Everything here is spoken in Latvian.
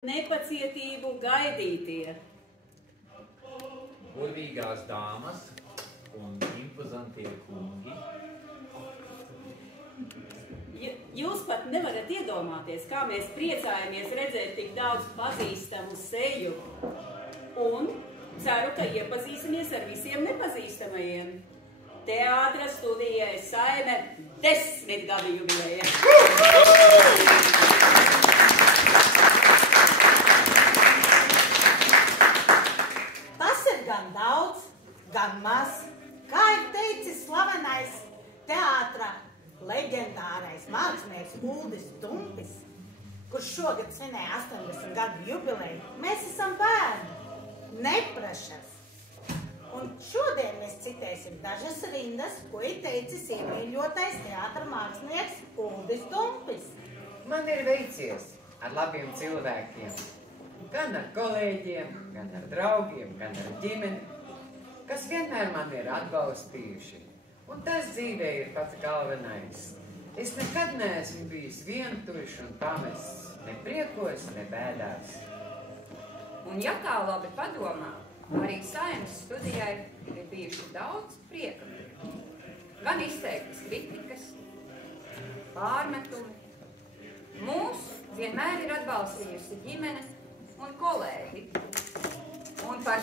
Nepacietību gaidītie. Burvīgās dāmas un impozantie kungi. Jūs pat nevarat iedomāties, kā mēs priecājamies redzēt tik daudz pazīstamu seju. Un ceru, ka iepazīsimies ar visiem nepazīstamajiem. Teātra studijai Saime 10 gadu jubileja. Tas ir gan daudz, gan maz. Kā ir teicis slavenais teātra leģendārais mākslinieks Uldis Tumpis, kurš šogad svinēja 80 gadu jubileju, mēs esam bērni, neprašas. Un šodien mēs citēsim dažas rindas, ko ir teicis iemīļotais teātra mākslinieks Uldis Tumpis. Man ir veicies ar labiem cilvēkiem, gan ar kolēģiem, gan ar draugiem, gan ar ģimeni, kas vienmēr man ir atbalstījuši. Un tas dzīvē ir pats galvenais. Es nekad neesmu bijis vientuļš un pamests, ne priekos, ne bēdās. Un ja tā labi padomā, arī Saimes studijai ir bijuši daudz prieka. Gan izteiktas kritikas, pārmetumi. Mūs vienmēr ir atbalstījusi ģimene un kolēģi. Un par